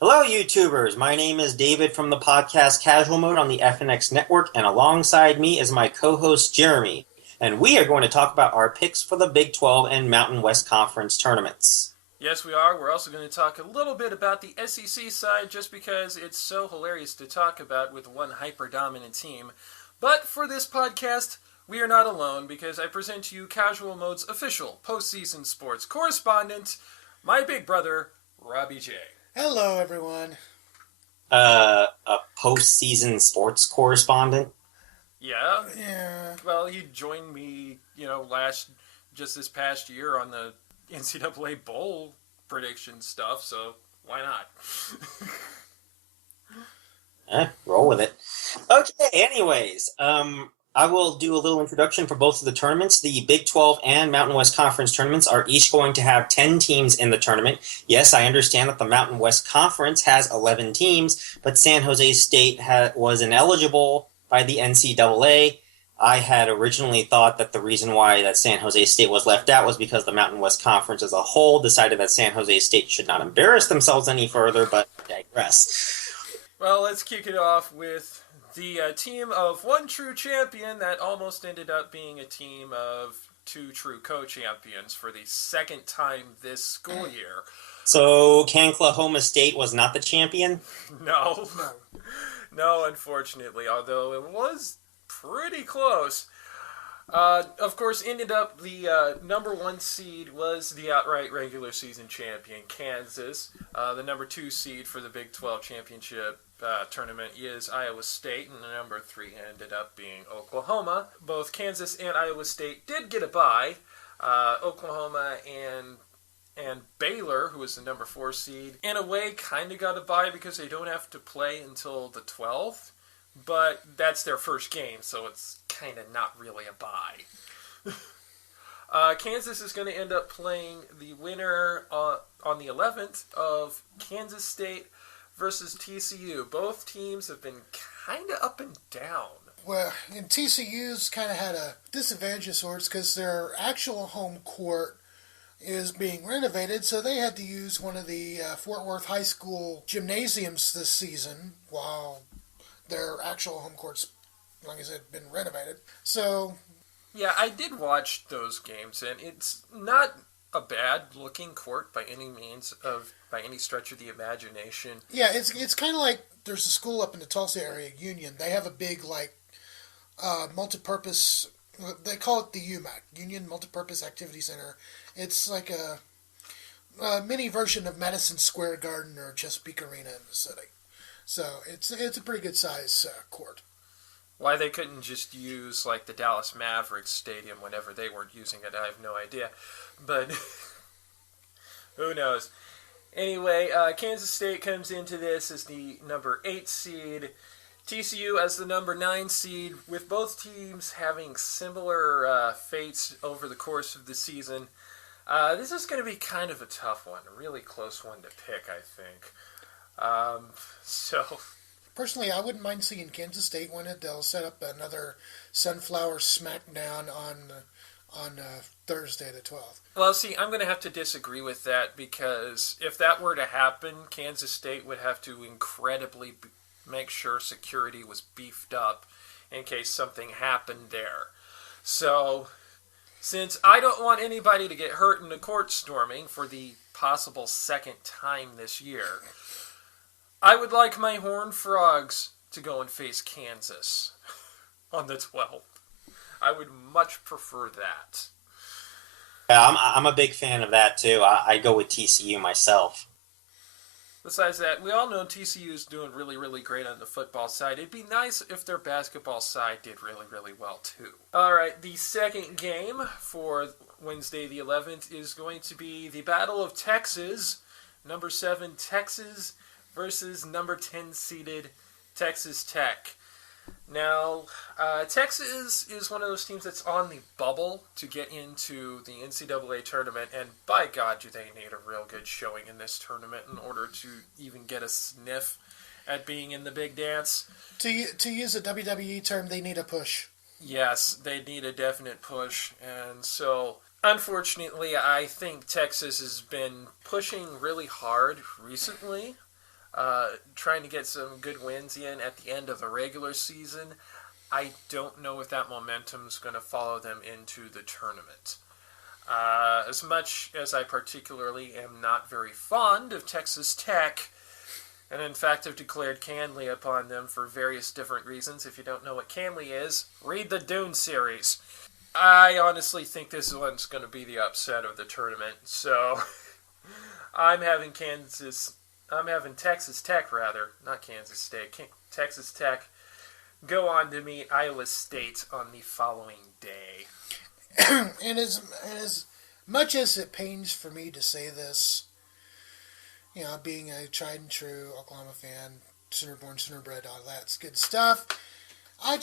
Hello, YouTubers. My name is David from the podcast Casual Mode on the FNX Network, and alongside me is my co-host Jeremy. And we are going to talk about our picks for the Big 12 and Mountain West Conference tournaments. Yes, we are. We're also going to talk a little bit about the SEC side just because it's so hilarious to talk about with one hyper dominant team. But for this podcast, we are not alone because I present to you Casual Mode's official postseason sports correspondent, my big brother, Robbie J. Hello, everyone. A postseason sports correspondent. Yeah? Yeah. Well, he joined me, just this past year on the NCAA Bowl prediction stuff, so why not? Roll with it. Okay, anyways, I will do a little introduction for both of the tournaments. The Big 12 and Mountain West Conference tournaments are each going to have 10 teams in the tournament. Yes, I understand that the Mountain West Conference has 11 teams, but San Jose State was ineligible by the NCAA. I had originally thought that the reason why that San Jose State was left out was because the Mountain West Conference as a whole decided that San Jose State should not embarrass themselves any further, but I digress. Well, let's kick it off with the team of one true champion that almost ended up being a team of two true co-champions for the second time this school year. So, Oklahoma State was not the champion? No. No, unfortunately, although it was pretty close. Of course, ended up the number one seed was the outright regular season champion, Kansas. The number two seed for the Big 12 championship tournament is Iowa State, and the number three ended up being Oklahoma. Both Kansas and Iowa State did get a bye. Oklahoma and Baylor, who was the number four seed, in a way kind of got a bye because they don't have to play until the 12th. But that's their first game, so it's kind of not really a bye. Kansas is going to end up playing the winner on the 11th of Kansas State versus TCU. Both teams have been kind of up and down. Well, and TCU's kind of had a disadvantage of sorts because their actual home court is being renovated, so they had to use one of the Fort Worth High School gymnasiums this season while their actual home courts, like I said, been renovated. So, yeah, I did watch those games, and it's not a bad looking court by any means by any stretch of the imagination. Yeah, it's kind of like there's a school up in the Tulsa area, Union. They have a big multi-purpose. They call it the UMAC, Union Multipurpose Activity Center. It's like a mini version of Madison Square Garden or Chesapeake Arena in the city. So it's a pretty good size court. Why they couldn't just use like the Dallas Mavericks stadium whenever they weren't using it, I have no idea. But who knows? Anyway, Kansas State comes into this as the number 8 seed. TCU as the number 9 seed, with both teams having similar fates over the course of the season. This is going to be kind of a tough one, a really close one to pick, I think. Personally, I wouldn't mind seeing Kansas State win it. They'll set up another Sunflower Smackdown on Thursday the 12th. Well, see, I'm going to have to disagree with that because if that were to happen, Kansas State would have to incredibly make sure security was beefed up in case something happened there. So, since I don't want anybody to get hurt in the court storming for the possible second time this year, I would like my Horned Frogs to go and face Kansas on the 12th. I would much prefer that. Yeah, I'm a big fan of that too. I go with TCU myself. Besides that, we all know TCU is doing really, really great on the football side. It'd be nice if their basketball side did really, really well too. Alright, the second game for Wednesday the 11th is going to be the Battle of Texas. Number 7 Texas versus number 10 seeded Texas Tech. Now, Texas is one of those teams that's on the bubble to get into the NCAA tournament, and by God, do they need a real good showing in this tournament in order to even get a sniff at being in the big dance. To use a WWE term, they need a push. Yes, they need a definite push, and so unfortunately, I think Texas has been pushing really hard recently. trying to get some good wins in at the end of the regular season. I don't know if that momentum is going to follow them into the tournament. As much as I particularly am not very fond of Texas Tech, and in fact have declared Canley upon them for various different reasons. If you don't know what Canley is, read the Dune series. I honestly think this one's going to be the upset of the tournament, so I'm having Texas Tech, rather, not Kansas State, Texas Tech go on to meet Iowa State on the following day. And as much as it pains for me to say this, being a tried and true Oklahoma fan, Sooner born, Sooner bred, all that's good stuff. I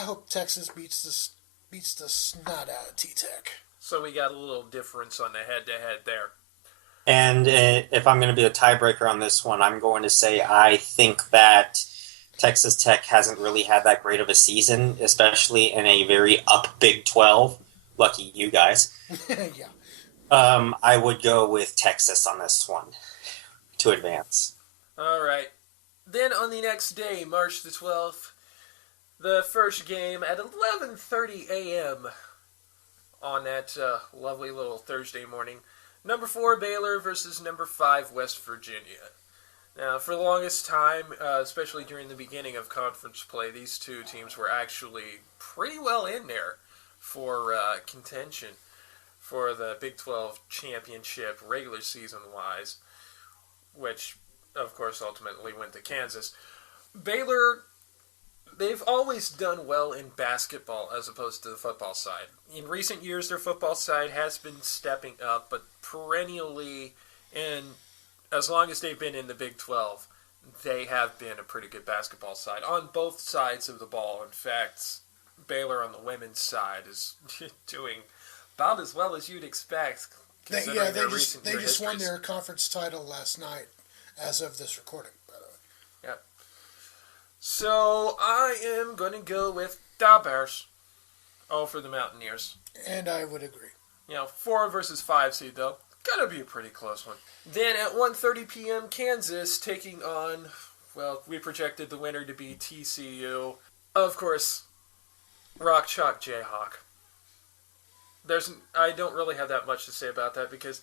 hope Texas beats the snot out of T-Tech. So we got a little difference on the head-to-head there. And if I'm going to be a tiebreaker on this one, I'm going to say I think that Texas Tech hasn't really had that great of a season, especially in a very up Big 12. Lucky you guys. Yeah. I would go with Texas on this one to advance. All right. Then on the next day, March the 12th, the first game at 11:30 a.m. on that lovely little Thursday morning. Number 4 Baylor versus number 5 West Virginia. Now, for the longest time, especially during the beginning of conference play, these two teams were actually pretty well in there for contention for the Big 12 championship regular season-wise, which, of course, ultimately went to Kansas. Baylor, they've always done well in basketball as opposed to the football side. In recent years, their football side has been stepping up, but perennially, and as long as they've been in the Big 12, they have been a pretty good basketball side on both sides of the ball. In fact, Baylor on the women's side is doing about as well as you'd expect. They just won their conference title last night, as of this recording, by the way. Yep. So I am going to go with the Bears. Oh, for the Mountaineers. And I would agree. 4 versus 5 seed though. Gotta be a pretty close one. Then at 1:30 p.m., Kansas taking on, well, we projected the winner to be TCU. Of course, Rock Chalk Jayhawk. I don't really have that much to say about that because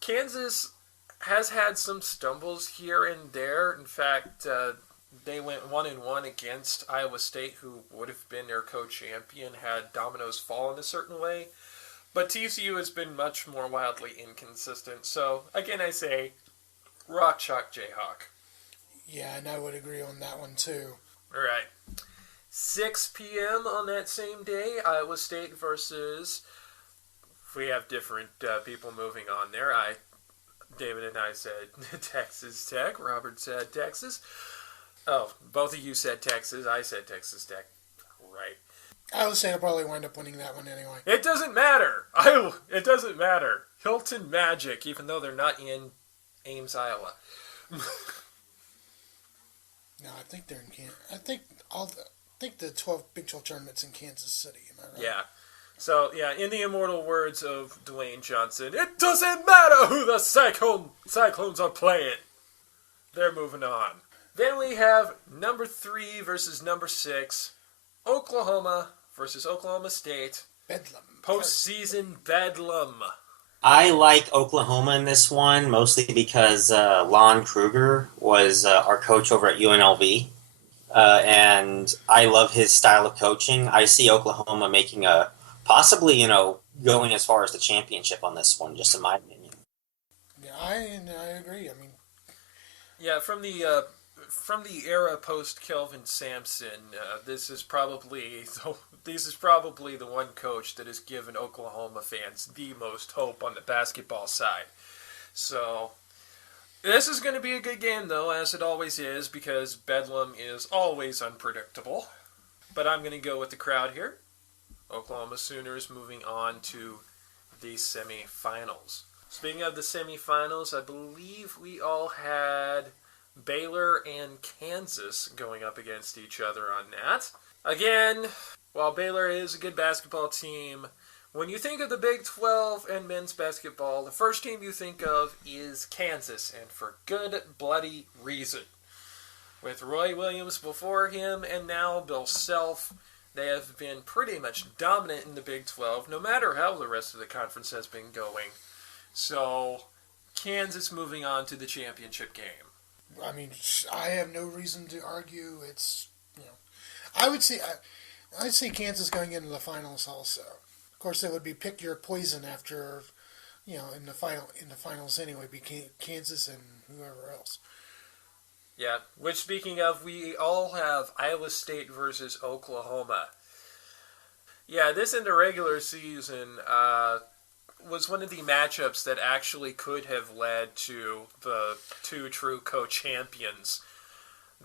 Kansas has had some stumbles here and there. In fact, they went 1-1 against Iowa State, who would have been their co-champion had dominoes fallen a certain way. But TCU has been much more wildly inconsistent. So, again, I say Rock Chalk Jayhawk. Yeah, and I would agree on that one, too. All right. 6 p.m. on that same day, Iowa State versus... We have different people moving on there. David and I said Texas Tech. Robert said Texas. Oh, both of you said Texas. I said Texas Tech. Right. I would say I'll probably wind up winning that one anyway. It doesn't matter. It doesn't matter. Hilton Magic, even though they're not in Ames, Iowa. No, I think they're in Kansas. I think the 12 Big 12 tournaments in Kansas City. Am I right? Yeah. So, in the immortal words of Dwayne Johnson, it doesn't matter who the Cyclones are playing. They're moving on. Then we have number 3 versus number 6, Oklahoma versus Oklahoma State. Bedlam. Postseason bedlam. I like Oklahoma in this one, mostly because Lon Kruger was our coach over at UNLV. And I love his style of coaching. I see Oklahoma making possibly, going as far as the championship on this one, just in my opinion. Yeah, I agree. I mean, yeah, from the era post Kelvin Sampson, this is probably the one coach that has given Oklahoma fans the most hope on the basketball side. So this is going to be a good game, though, as it always is, because Bedlam is always unpredictable. But I'm going to go with the crowd here. Oklahoma Sooners moving on to the semifinals. Speaking of the semifinals, I believe we all had Baylor and Kansas going up against each other on that. Again, while Baylor is a good basketball team, When you think of the Big 12 and men's basketball, the first team you think of is Kansas, and for good bloody reason. With Roy Williams before him and now Bill Self, they have been pretty much dominant in the Big 12, no matter how the rest of the conference has been going. So, Kansas moving on to the championship game. I mean, I have no reason to argue. It's, I would say, I'd say Kansas going into the finals also. Of course, it would be pick your poison after, in the finals anyway, be Kansas and whoever else. Yeah, which speaking of, we all have Iowa State versus Oklahoma. Yeah, this in the regular season was one of the matchups that actually could have led to the two true co-champions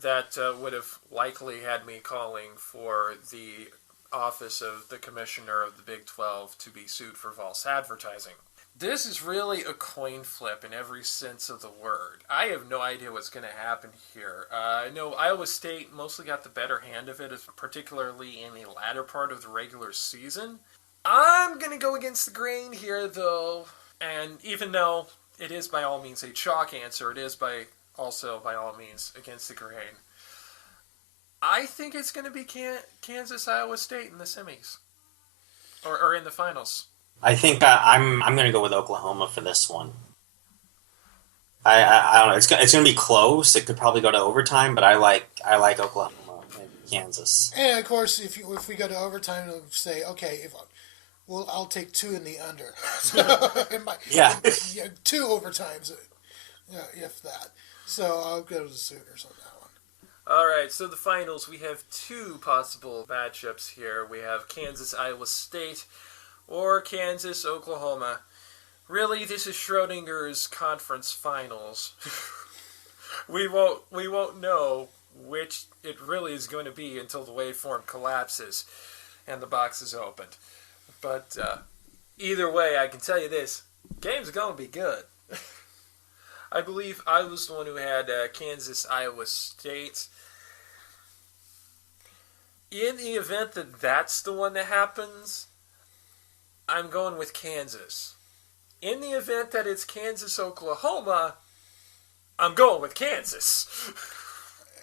that would have likely had me calling for the office of the commissioner of the Big 12 to be sued for false advertising. This is really a coin flip in every sense of the word. I have no idea what's going to happen here. I know Iowa State mostly got the better hand of it, particularly in the latter part of the regular season. I'm going to go against the grain here, though, and even though it is by all means a chalk answer, it is by all means against the grain. I think it's going to be Kansas, Iowa State in the semis, or in the finals. I think I'm going to go with Oklahoma for this one. I don't know. It's going to be close. It could probably go to overtime, but I like Oklahoma and Kansas. And of course, if we go to overtime, we'll say, okay, I'll take 2 in the under. Yeah. 2 overtimes, if that. So I'll go to the Sooners on that one. All right, so the finals, we have 2 possible matchups here. We have Kansas, Iowa State, or Kansas, Oklahoma. Really, this is Schrodinger's conference finals. we won't know which it really is going to be until the waveform collapses and the box is opened. But either way, I can tell you this: game's going to be good. I believe I was the one who had Kansas, Iowa State. In the event that that's the one that happens, I'm going with Kansas. In the event that it's Kansas, Oklahoma, I'm going with Kansas.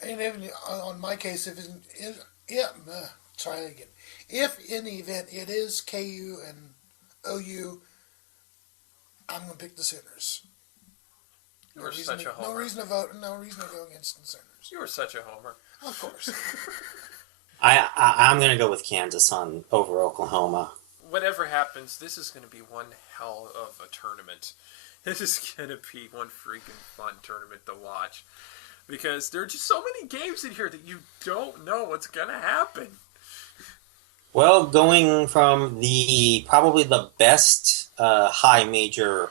And even on my case, try it again. If in the event it is KU and OU, I'm going to pick the Sooners. You were such a homer. No reason to vote. No reason to go against the Sooners. You were such a homer. Of course. I'm going to go with Kansas over Oklahoma. Whatever happens, this is going to be one hell of a tournament. This is going to be one freaking fun tournament to watch. Because there are just so many games in here that you don't know what's going to happen. Well, going from probably the best high major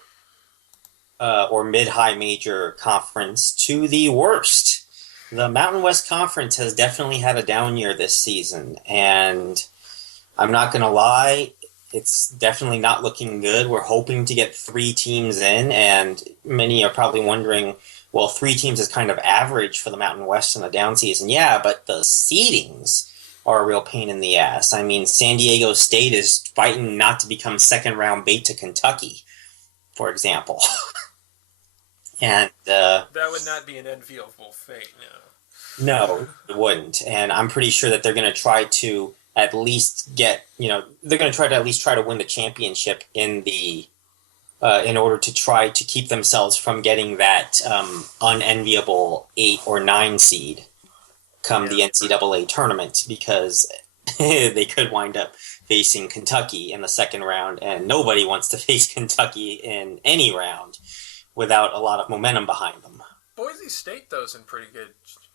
or mid-high major conference to the worst. The Mountain West Conference has definitely had a down year this season, and I'm not going to lie, it's definitely not looking good. We're hoping to get 3 teams in, and many are probably wondering, well, 3 teams is kind of average for the Mountain West in a down season. Yeah, but the seedings are a real pain in the ass. I mean, San Diego State is fighting not to become second-round bait to Kentucky, for example. And that would not be an enviable fate, no. No, it wouldn't. And I'm pretty sure that they're going to try to at least get, they're going to try to at least try to win the championship in order to try to keep themselves from getting that unenviable 8 or 9 seed come the NCAA tournament, because they could wind up facing Kentucky in the second round, and nobody wants to face Kentucky in any round without a lot of momentum behind them. Boise State, though, is in pretty good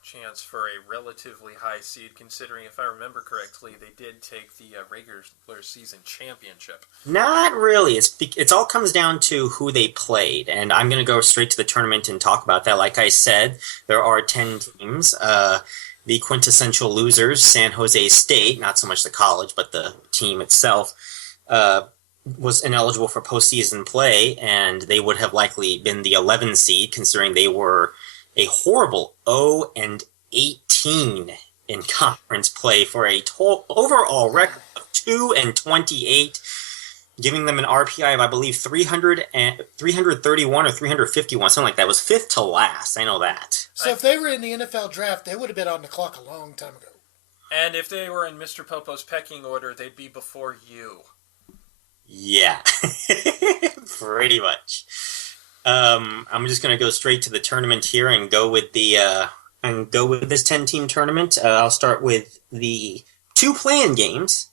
chance for a relatively high seed, considering, if I remember correctly, they did take the regular season championship. Not really. It's all comes down to who they played, and I'm going to go straight to the tournament and talk about that. Like I said, there are 10 teams. The quintessential losers, San Jose State, not so much the college, but the team itself, was ineligible for postseason play, and they would have likely been the 11 seed, considering they were a horrible 0-18 in conference play for a overall record of 2-28. giving them an RPI of, I believe, 331 or 351, something like that. It was fifth to last. I know that. So if they were in the NFL draft, they would have been on the clock a long time ago. And if they were in Mr. Popo's pecking order, they'd be before you. Yeah, pretty much. I'm just gonna go straight to the tournament here and go with this 10-team tournament. I'll start with the 2 play-in games.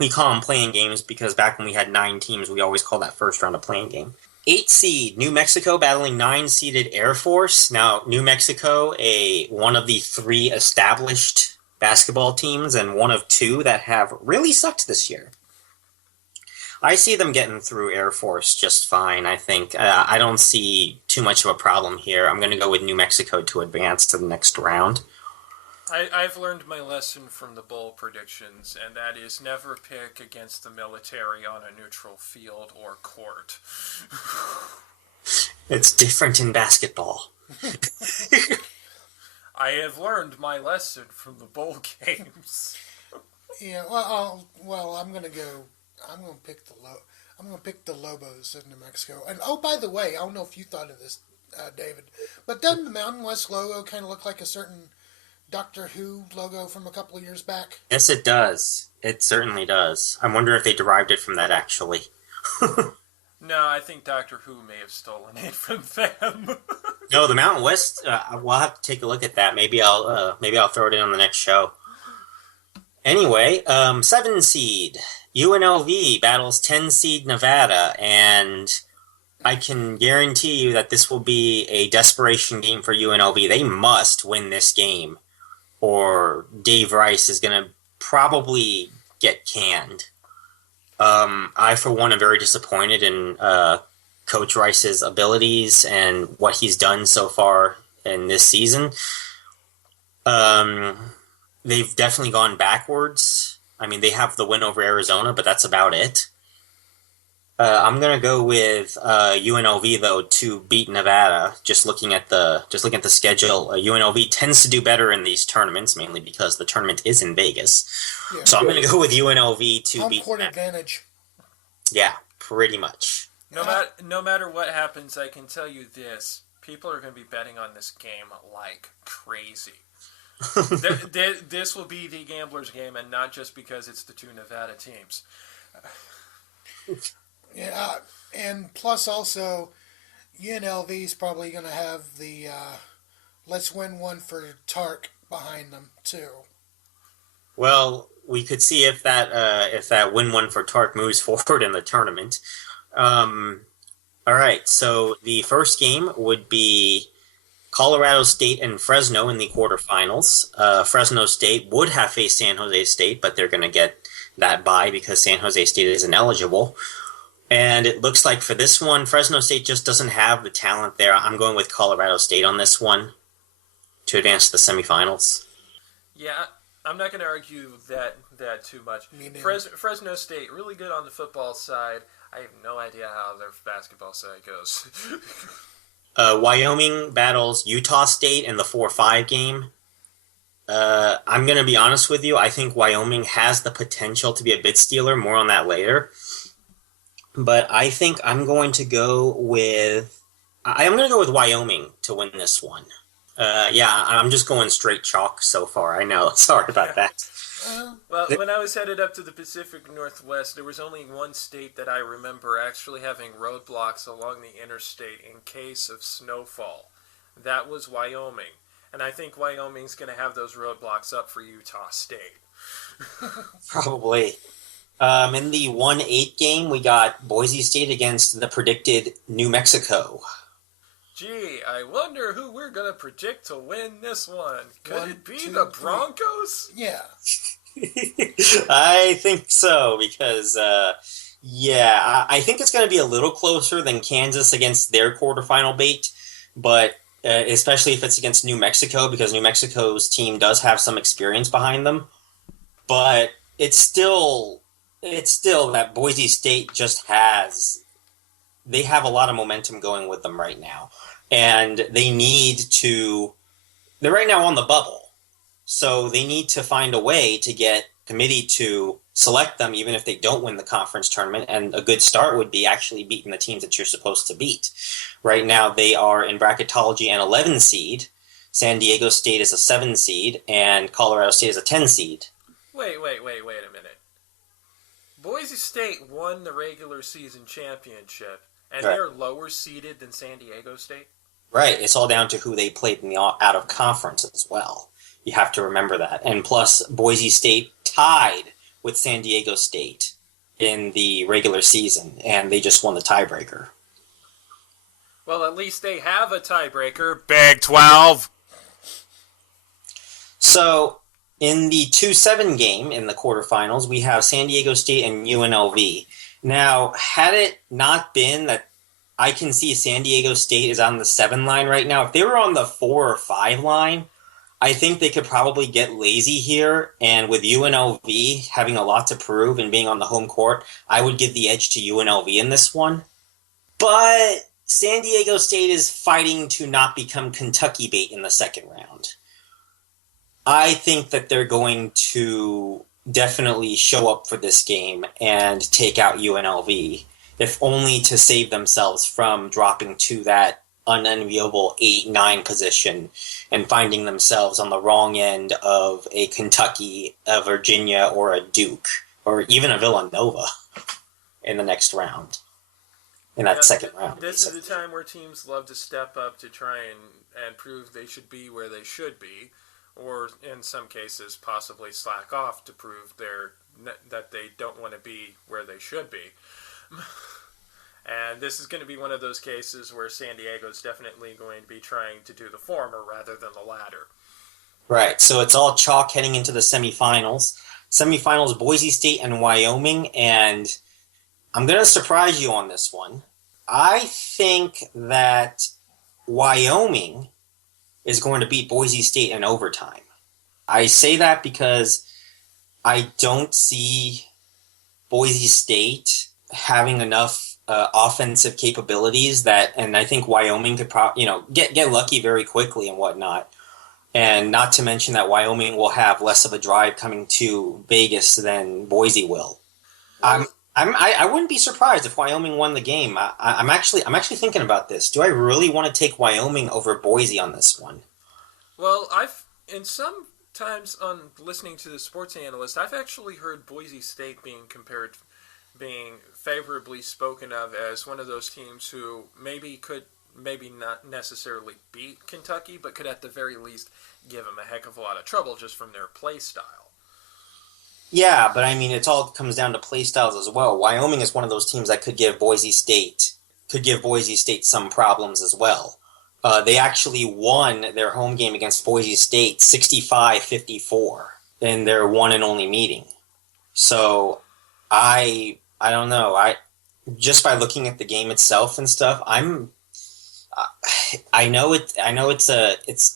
We call them play-in games because back when we had 9 teams, we always called that first round a play-in game. 8 seed New Mexico battling 9-seeded Air Force. Now, New Mexico, one of the 3 established basketball teams and one of 2 that have really sucked this year. I see them getting through Air Force just fine, I think. I don't see too much of a problem here. I'm going to go with New Mexico to advance to the next round. I've learned my lesson from the bowl predictions, and that is never pick against the military on a neutral field or court. It's different in basketball. I have learned my lesson from the bowl games. Yeah, well, I'm gonna pick the Lobos in New Mexico. And oh, by the way, I don't know if you thought of this, David, but doesn't the Mountain West logo kind of look like a certain Doctor Who logo from a couple of years back? Yes, it does. It certainly does. I'm wondering if they derived it from that, actually. No, I think Doctor Who may have stolen it from them. No, the Mountain West. We'll have to take a look at that. Maybe I'll throw it in on the next show. Anyway, 7 seed UNLV battles 10 seed Nevada, and I can guarantee you that this will be a desperation game for UNLV. They must win this game, or Dave Rice is going to probably get canned. I, for one, am very disappointed in Coach Rice's abilities and what he's done so far in this season. They've definitely gone backwards. I mean, they have the win over Arizona, but that's about it. I'm gonna go with UNLV though to beat Nevada. Just looking at the schedule, UNLV tends to do better in these tournaments, mainly because the tournament is in Vegas. Yeah. So I'm gonna go with UNLV to beat home court advantage. Yeah, pretty much. No matter what happens, I can tell you this: people are going to be betting on this game like crazy. This will be the gambler's game, and not just because it's the 2 Nevada teams. Yeah, and plus also, UNLV is probably going to have the "Let's win one for Tark" behind them too. Well, we could see if that win one for Tark moves forward in the tournament. All right, so the first game would be Colorado State and Fresno in the quarterfinals. Fresno State would have faced San Jose State, but they're going to get that bye because San Jose State is ineligible. And it looks like for this one, Fresno State just doesn't have the talent there. I'm going with Colorado State on this one to advance to the semifinals. Yeah, I'm not going to argue that too much. Fresno State, really good on the football side. I have no idea how their basketball side goes. Wyoming battles Utah State in the 4-5 game. I'm going to be honest with you. I think Wyoming has the potential to be a bid stealer. More on that later. But I think I'm going to go with Wyoming to win this one. I'm just going straight chalk so far. I know. Sorry about that. Well, when I was headed up to the Pacific Northwest, there was only one state that I remember actually having roadblocks along the interstate in case of snowfall. That was Wyoming. And I think Wyoming's going to have those roadblocks up for Utah State. Probably. In the 1-8 game, we got Boise State against the predicted New Mexico. Gee, I wonder who we're going to predict to win this one. Could it be the Broncos? Yeah. I think so, because, I think it's going to be a little closer than Kansas against their quarterfinal bait, but especially if it's against New Mexico, because New Mexico's team does have some experience behind them. But it's still that Boise State they have a lot of momentum going with them right now. And they're right now on the bubble. So they need to find a way to get committee to select them even if they don't win the conference tournament. And a good start would be actually beating the teams that you're supposed to beat. Right now, they are in bracketology an 11 seed. San Diego State is a 7 seed, and Colorado State is a 10 seed. Wait a minute. Boise State won the regular season championship, and Right. they're lower seeded than San Diego State? Right. It's all down to who they played in the out of conference as well. You have to remember that. And plus, Boise State tied with San Diego State in the regular season, and they just won the tiebreaker. Well, at least they have a tiebreaker. Big 12! So, in the 2-7 game in the quarterfinals, we have San Diego State and UNLV. Now, had it not been that I can see San Diego State is on the 7 line right now, if they were on the 4 or 5 line, I think they could probably get lazy here. And with UNLV having a lot to prove and being on the home court, I would give the edge to UNLV in this one. But San Diego State is fighting to not become Kentucky bait in the second round. I think that they're going to definitely show up for this game and take out UNLV, if only to save themselves from dropping to that unenviable 8-9 position and finding themselves on the wrong end of a Kentucky, a Virginia, or a Duke, or even a Villanova in the next round, in that second round. This is the time where teams love to step up to try and prove they should be where they should be, or in some cases possibly slack off to prove that they don't want to be where they should be. And this is going to be one of those cases where San Diego is definitely going to be trying to do the former rather than the latter. Right, so it's all chalk heading into the semifinals. Semifinals, Boise State and Wyoming, and I'm going to surprise you on this one. I think that Wyoming is going to beat Boise State in overtime. I say that because I don't see Boise State having enough offensive capabilities and I think Wyoming could get lucky very quickly and whatnot. And not to mention that Wyoming will have less of a drive coming to Vegas than Boise will. Well, I wouldn't be surprised if Wyoming won the game. I'm actually thinking about this. Do I really want to take Wyoming over Boise on this one? Well, sometimes on listening to the sports analyst, I've actually heard Boise State being favorably spoken of as one of those teams who maybe not necessarily beat Kentucky, but could at the very least give them a heck of a lot of trouble just from their play style. Yeah, but I mean, it all comes down to play styles as well. Wyoming is one of those teams that could give Boise State some problems as well. They actually won their home game against Boise State 65-54 in their one and only meeting. So I don't know. Just by looking at the game itself and stuff, I know it's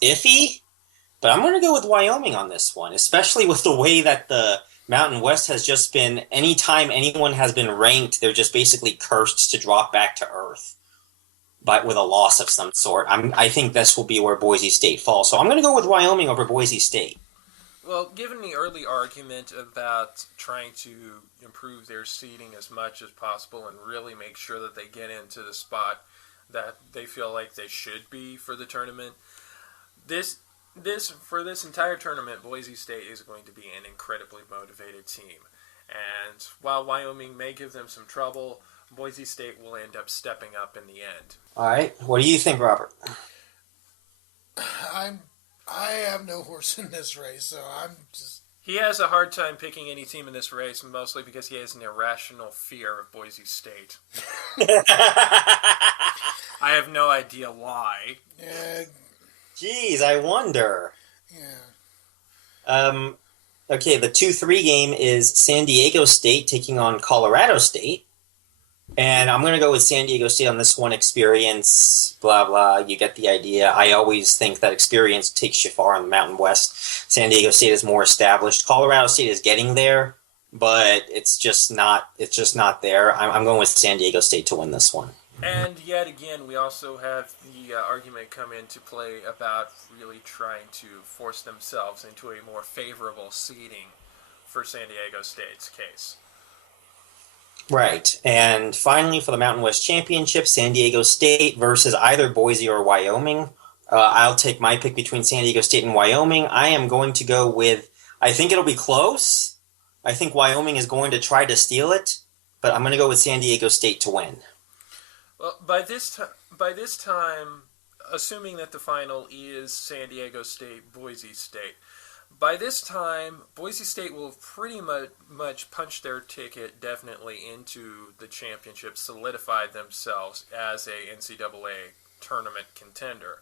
iffy, but I'm going to go with Wyoming on this one, especially with the way that the Mountain West has just been. Anytime anyone has been ranked, they're just basically cursed to drop back to earth, but with a loss of some sort. I think this will be where Boise State falls. So I'm going to go with Wyoming over Boise State. Well, given the early argument about trying to improve their seeding as much as possible and really make sure that they get into the spot that they feel like they should be for the tournament, for this entire tournament, Boise State is going to be an incredibly motivated team. And while Wyoming may give them some trouble, Boise State will end up stepping up in the end. All right. What do you think, Robert? I have no horse in this race, so I'm just... He has a hard time picking any team in this race, mostly because he has an irrational fear of Boise State. I have no idea why. Jeez, I wonder. Yeah. Okay, the 2-3 game is San Diego State taking on Colorado State. And I'm going to go with San Diego State on this one. Experience, blah, blah. You get the idea. I always think that experience takes you far in the Mountain West. San Diego State is more established. Colorado State is getting there, but it's just not there. I'm going with San Diego State to win this one. And yet again, we also have the argument come into play about really trying to force themselves into a more favorable seeding for San Diego State's case. Right. And finally, for the Mountain West Championship, San Diego State versus either Boise or Wyoming. I'll take my pick between San Diego State and Wyoming. I am going to go with, I think it'll be close. I think Wyoming is going to try to steal it, but I'm going to go with San Diego State to win. Well, by this time, assuming that the final is San Diego State, Boise State, by this time, Boise State will pretty much punch their ticket definitely into the championship, solidify themselves as a NCAA tournament contender.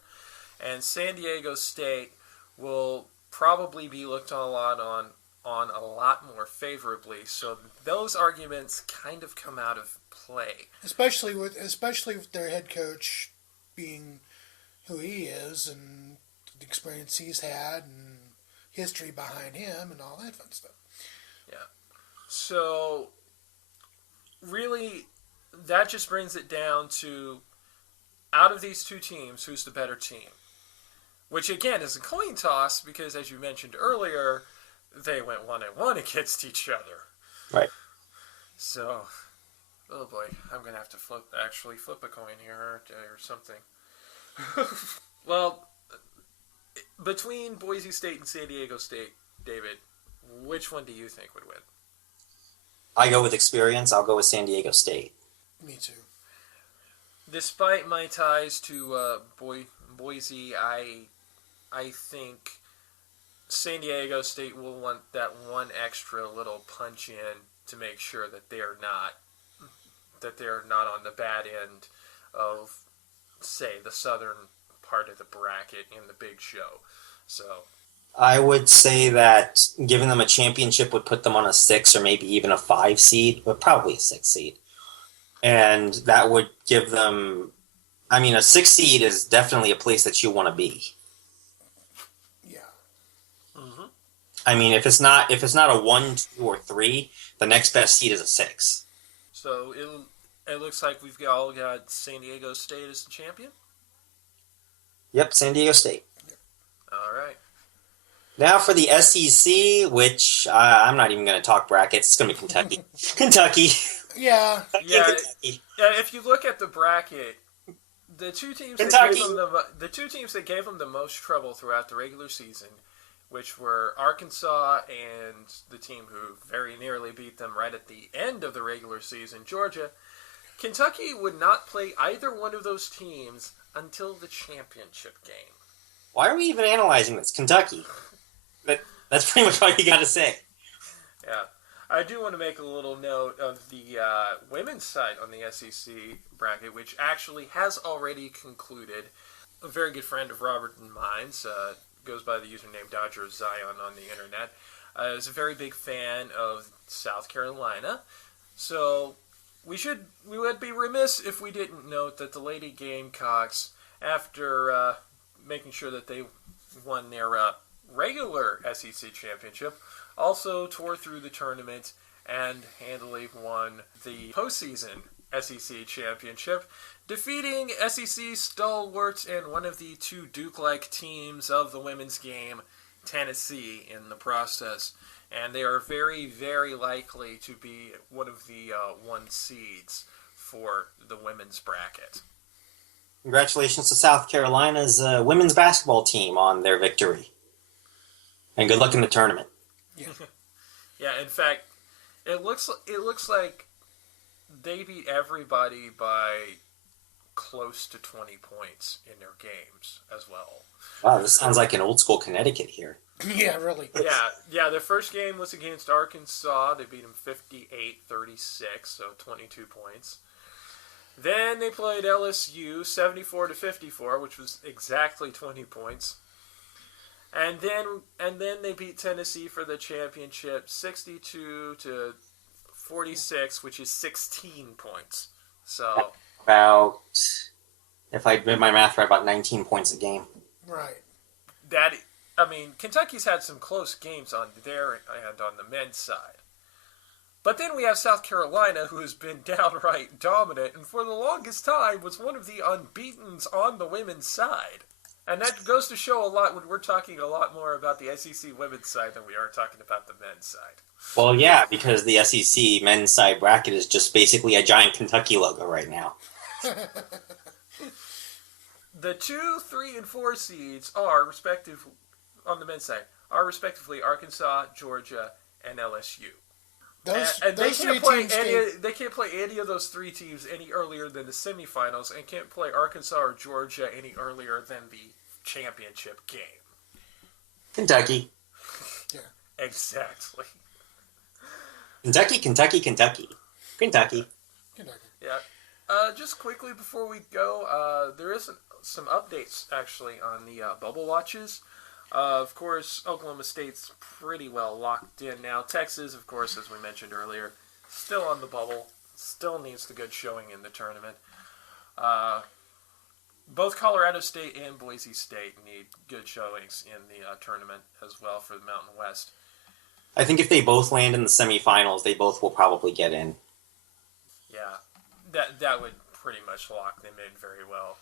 And San Diego State will probably be looked on a lot more favorably. So those arguments kind of come out of play. Especially with their head coach being who he is and the experience he's had and history behind him and all that fun stuff. Yeah. So, really, that just brings it down to, out of these two teams, who's the better team? Which, again, is a coin toss because, as you mentioned earlier, they went 1-1 against each other. Right. So, oh boy, I'm going to have to flip a coin here or something. Well, between Boise State and San Diego State, David, which one do you think would win? I go with experience. I'll go with San Diego State. Me too. Despite my ties to Boise, I think San Diego State will want that one extra little punch in to make sure that they're not on the bad end of, say, the southern part of the bracket in the big show. So I would say that giving them a championship would put them on a 6 or maybe even a 5 seed, but probably a 6 seed. And that would give them, I mean, a 6 seed is definitely a place that you want to be. Yeah. mm-hmm. I mean, if it's not a 1, 2, or 3, the next best seed is a 6. So it looks like we've all got San Diego State as the champion? Yep, San Diego State. All right. Now for the SEC, which I'm not even going to talk brackets. It's going to be Kentucky. Kentucky. Yeah. Yeah. Kentucky. If you look at the bracket, the two teams that gave them the most trouble throughout the regular season, which were Arkansas and the team who very nearly beat them right at the end of the regular season, Georgia. Kentucky would not play either one of those teams until the championship game. Why are we even analyzing this? Kentucky. That's pretty much all you got to say. Yeah. I do want to make a little note of the women's side on the SEC bracket, which actually has already concluded. A very good friend of Robert and mine's, goes by the username Dodger Zion on the internet, is a very big fan of South Carolina. So we would be remiss if we didn't note that the Lady Gamecocks, after making sure that they won their regular SEC championship, also tore through the tournament and handily won the postseason SEC championship, defeating SEC stalwarts and one of the two Duke-like teams of the women's game, Tennessee, in the process. And they are very, very likely to be one of the 1 seeds for the women's bracket. Congratulations to South Carolina's women's basketball team on their victory. And good luck in the tournament. Yeah. Yeah, in fact, it looks like they beat everybody by close to 20 points in their games as well. Wow, this sounds like an old school Connecticut here. Yeah, really. Yeah, their first game was against Arkansas. They beat them 58-36, so 22 points. Then they played LSU 74-54, which was exactly 20 points. And then they beat Tennessee for the championship 62-46, which is 16 points. So About, if I did my math right, about 19 points a game. Right. Kentucky's had some close games on their end on the men's side. But then we have South Carolina, who has been downright dominant, and for the longest time was one of the unbeatens on the women's side. And that goes to show a lot when we're talking a lot more about the SEC women's side than we are talking about the men's side. Well, yeah, because the SEC men's side bracket is just basically a giant Kentucky logo right now. The 2, 3, and 4 seeds are on the men's side are respectively Arkansas, Georgia, and LSU. They can't play any of those 3 teams any earlier than the semifinals, and can't play Arkansas or Georgia any earlier than the championship game. Kentucky. Yeah. Exactly. Kentucky. Kentucky. Yeah. Just quickly before we go, there is some updates actually on the bubble watches. Of course, Oklahoma State's pretty well locked in now. Texas, of course, as we mentioned earlier, still on the bubble. Still needs the good showing in the tournament. Both Colorado State and Boise State need good showings in the tournament as well for the Mountain West. I think if they both land in the semifinals, they both will probably get in. Yeah, that would pretty much lock them in very well.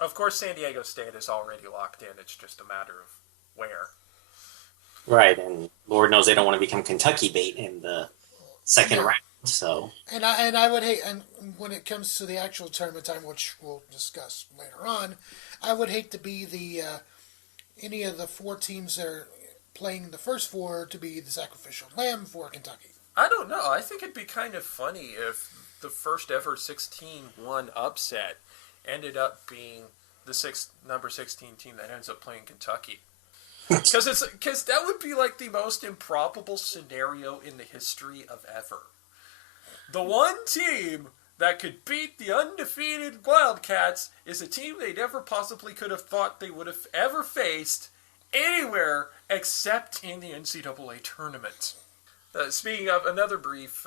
Of course, San Diego State is already locked in. It's just a matter of where. Right, and Lord knows they don't want to become Kentucky bait in the second round. So, and I would hate, and when it comes to the actual tournament time, which we'll discuss later on, I would hate to be the any of the 4 teams that are playing the first 4 to be the sacrificial lamb for Kentucky. I don't know. I think it'd be kind of funny if the first ever 16-1 upset ended up being the number 16 team that ends up playing Kentucky. Because that would be like the most improbable scenario in the history of ever. The one team that could beat the undefeated Wildcats is a team they never possibly could have thought they would have ever faced anywhere except in the NCAA tournament. Speaking of another brief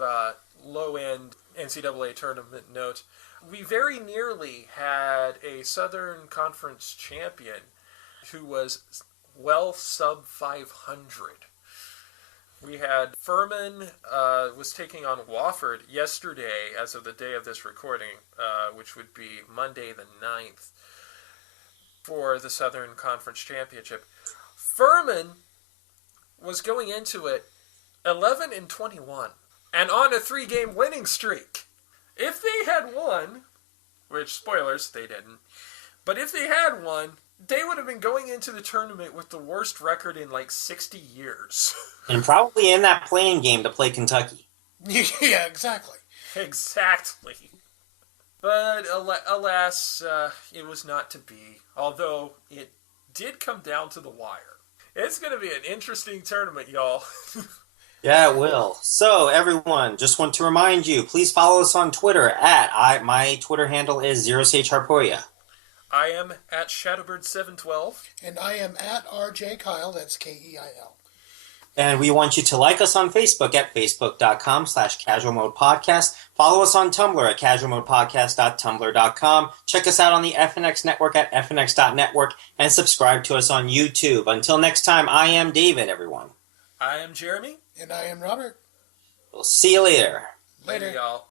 low-end NCAA tournament note, we very nearly had a Southern Conference champion who was well sub 500. We had Furman was taking on Wofford yesterday as of the day of this recording, which would be Monday the 9th, for the Southern Conference Championship. Furman was going into it 11-21 and on a 3-game winning streak. If they had won, which, spoilers, they didn't, but if they had won, they would have been going into the tournament with the worst record in like 60 years. And probably in that playing game to play Kentucky. Yeah, exactly. Exactly. But alas, it was not to be, although it did come down to the wire. It's going to be an interesting tournament, y'all. Yeah, it will. So, everyone, just want to remind you, please follow us on Twitter my Twitter handle is ZeroSageHarporia. I am at Shadowbird712. And I am at RJ Kyle, that's Keil. And we want you to like us on Facebook at facebook.com/casualmodepodcast. Follow us on Tumblr at casualmodepodcast.tumblr.com. Check us out on the FNX network at fnx.network. And subscribe to us on YouTube. Until next time, I am David, everyone. I am Jeremy. And I am Robert. We'll see you later. Later, y'all.